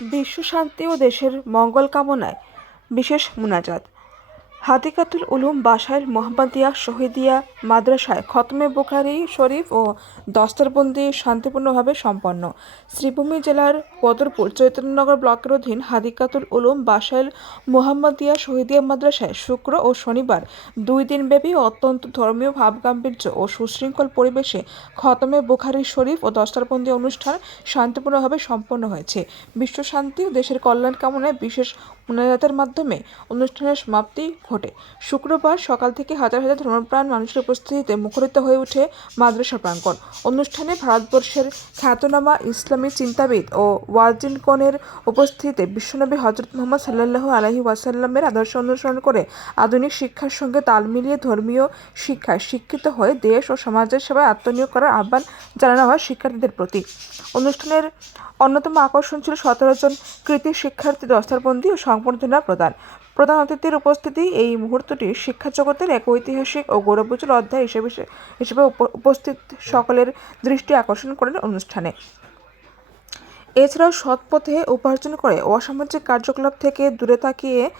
বিশ্ব শান্তি ও দেশের মঙ্গল কামনায় বিশেষ মুনাজাত। হাতিকাতুল উলুম বাসাইল মোহাম্মদিয়া শহীদিয়া মাদ্রাসায় খতমে বুখারি শরীফ ও দস্তরবন্দি শান্তিপূর্ণভাবে সম্পন্ন। শ্রীভূমি জেলার বদরপুর চৈতন্যনগর ব্লকের অধীন হাদিকাতুল উলুম বাসাইল মোহাম্মদিয়া শহীদিয়া মাদ্রাসায় শুক্র ও শনিবার দুই দিনব্যাপী অত্যন্ত ধর্মীয় ভাবগাম্ভীর্য ও সুশৃঙ্খল পরিবেশে খতমে বুখারি শরীফ ও দস্তারবন্দি অনুষ্ঠান শান্তিপূর্ণভাবে সম্পন্ন হয়েছে। বিশ্ব শান্তি ও দেশের কল্যাণ কামনায় বিশেষ মোনাজাতের মাধ্যমে অনুষ্ঠানের সমাপ্তি ঘটে। শুক্রবার সকাল থেকে হাজার হাজার ধর্মপ্রাণ মানুষের উপস্থিতিতে মুখরিত হয়ে ওঠে মাদ্রাসা প্রাঙ্গণ। অনুষ্ঠানে ভারতবর্ষের খ্যাতনামা ইসলামী চিন্তাবিদ ও ওয়াজিনকনের উপস্থিতিতে বিশ্বনবী হজরত মোহাম্মদ সাল্লাল্লাহু আলহি ওয়াসাল্লামের আদর্শ অনুসরণ করে আধুনিক শিক্ষার সঙ্গে তাল মিলিয়ে ধর্মীয় শিক্ষায় শিক্ষিত হয়ে দেশ ও সমাজের সেবায় আত্মনিয়োগ করার আহ্বান জানানো হয় শিক্ষার্থীদের প্রতি। অনুষ্ঠানের অন্যতম আকর্ষণ ছিল সতেরো জন কৃতি শিক্ষার্থী, দস্তারবন্দি ও সংবর্ধনা প্রদান। প্রধান অতিথির উপস্থিতি এই মুহূর্তটি শিক্ষা জগতের এক ঐতিহাসিক ও গৌরবোজ্জ্বল অধ্যায় হিসেবে হিসেবে উপ- উপস্থিত সকলের দৃষ্টি আকর্ষণ করেন অনুষ্ঠানে। এছাড়াও সৎপথে উপার্জন করে অসামাজিক কার্যকলাপ থেকে দূরে তাকিয়ে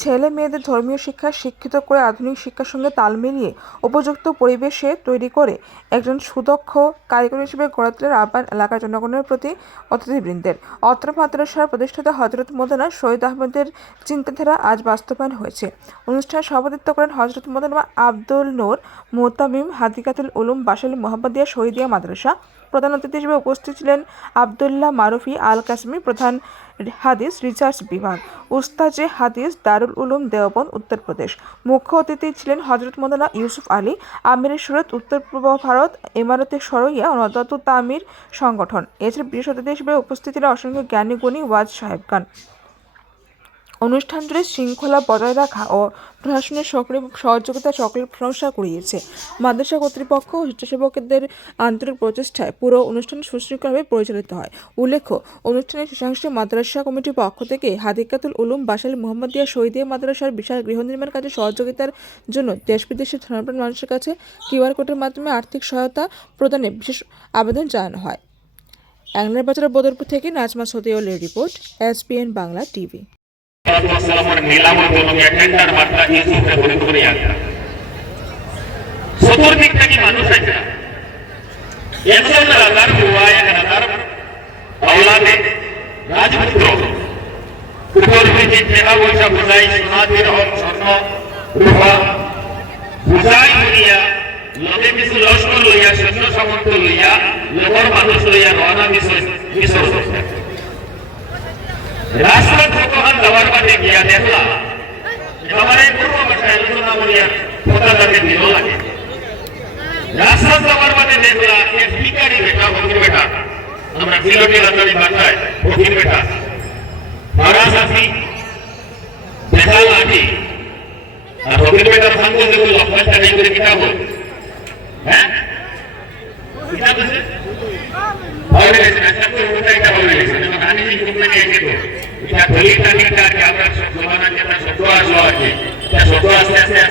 ছেলে মেয়েদের ধর্মীয় শিক্ষা শিক্ষিত করে আধুনিক শিক্ষার সঙ্গে তাল মিলিয়ে উপযুক্ত পরিবেশে তৈরি করে একজন সুদক্ষ কারিগর হিসেবে গড়ে তোলার আহ্বান এলাকার জনগণের প্রতি অতিথিবৃন্দের। অত্র মাদ্রাসার প্রতিষ্ঠাতা হজরত মোদানা শহীদ আহমেদের চিন্তাধারা আজ বাস্তবায়ন হয়েছে। অনুষ্ঠানে সভাপতিত্ব করেন হজরত মোদানা আব্দুল নূর, মোতামিম হাদিকাতুল উলুম বাসালি মোহাম্মদিয়া শহীদিয়া মাদ্রাসা। প্রধান অতিথি হিসেবে উপস্থিত ছিলেন আবদুল্লাহ মারুফি আল কাসমি প্রধান হাদিস রিসার্চ বিভাগ। উস্তাজে হাদিস দারুল উলুম দেওবন্দ, উত্তরপ্রদেশ। মুখ্য অতিথি ছিলেন হজরত মৌলানা ইউসুফ আলী, আমির সুরত, উত্তর পূর্ব ভারত, ইমারতে সরইয়া অনদত্ত তামির সংগঠন। এছাড়া বিশেষ অতিথি হিসেবে উপস্থিত ছিলেন অসংখ্য জ্ঞানী গুণী ওয়াজ সাহেবগান অনুষ্ঠান জুড়ে শৃঙ্খলা বজায় রাখা ও প্রশাসনের সক্রিয় সহযোগিতা সকলের প্রশংসা কুড়িয়েছে। মাদ্রাসা কর্তৃপক্ষ ও স্বেচ্ছাসেবকদের আন্তরিক প্রচেষ্টায় পুরো অনুষ্ঠান সুশৃঙ্খলভাবে পরিচালিত হয়। উল্লেখ্য, অনুষ্ঠানে শশাংশ মাদ্রাসা কমিটির পক্ষ থেকে হাদিকাতুল উলুম বাসাল মোহাম্মদিয়া শহীদিয়া মাদ্রাসার বিশাল গৃহ নির্মাণ কাজে সহযোগিতার জন্য দেশ বিদেশের ধর্মপ্রাণ মানুষের কাছে কিউআর কোডের মাধ্যমে আর্থিক সহায়তা প্রদানে বিশেষ আবেদন জানানো হয়। অ্যাংলার বাজার বদরপুর থেকে নাজমা সদিউলের রিপোর্ট এসপিএন বাংলা টিভি। নিলামের টেন্ডার বার্তা ইউসুফে ভরে করে আনতা চতুর্দিক থেকে মানুষ আছে একজন যাওয়ার বাদে গিয়া দেখলা একেবারে পূর্ব ভাষায় আলোচনা করিয়া কথা তাকে দিল লাগে রাস্তা যাওয়ার বাদে দেখলা এক ভিকারি বেটা ফকির বেটা আমরা বিলটি রাতারি ভাষায় ফকির বেটা ভাড়া সাথী দেখা লাঠি আর ফকির বেটার সঙ্গে দেখো লক্ষণটা নেই করে কিতাব হ্যাঁ কিতাব আছে ভালো লেগেছে ইম্প্রুভমেন্ট এসেছিল এটা দলিতানি কাজ আমরা জমানা যেটা সত্য আসলো আছে এটা সত্য আস্তে আস্তে